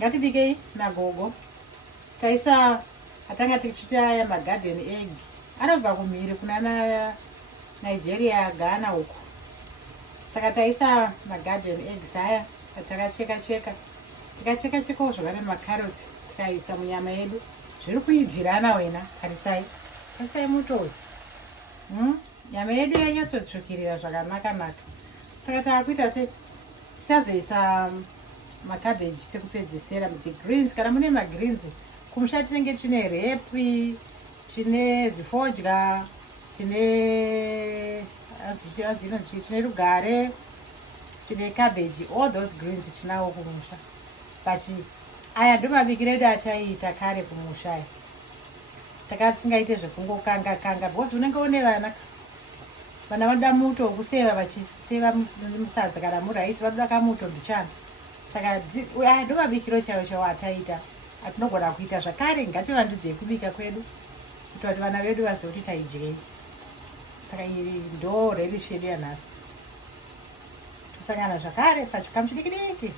Ngatibikei nagogo. Taisa atanga tichiti aya magarden egg. Anobva kumhiri kuna Nigeria, Ghana huko. Saka taisa magarden eggs aya takacheka tikacheka zvakare makarotsi tikaisa munyama yedu. Zviri kuibvirana wena tarisai muto. Nyama yedu yanyatsotsvukirira zvakanaka. Saka taakuita se tichazoisa macabbage pekupedzisira greens. Kana mune magreens kumusha tinenge tine repi, tine zifodya, tine rugare, tine cabbage, all those greens tinawo kumusha. But aya ndo mabikiro edu ataiita kare kumusha. Takati singaite zvekungokanga because unenge une vana vanoda muto wokuseva vachiseva musadza kana muraisi vanoda kamuto mbichana. Saka aya ndo mabikiro chaiwo ataiita atinogona kuita zvakare. Ngativandudzei kubika kwedu kuti vana vedu vazive kuti taidyei. Saka iri ndo relish yedu yanhasi. Tosangana zvakare pachikamu chidiki diki.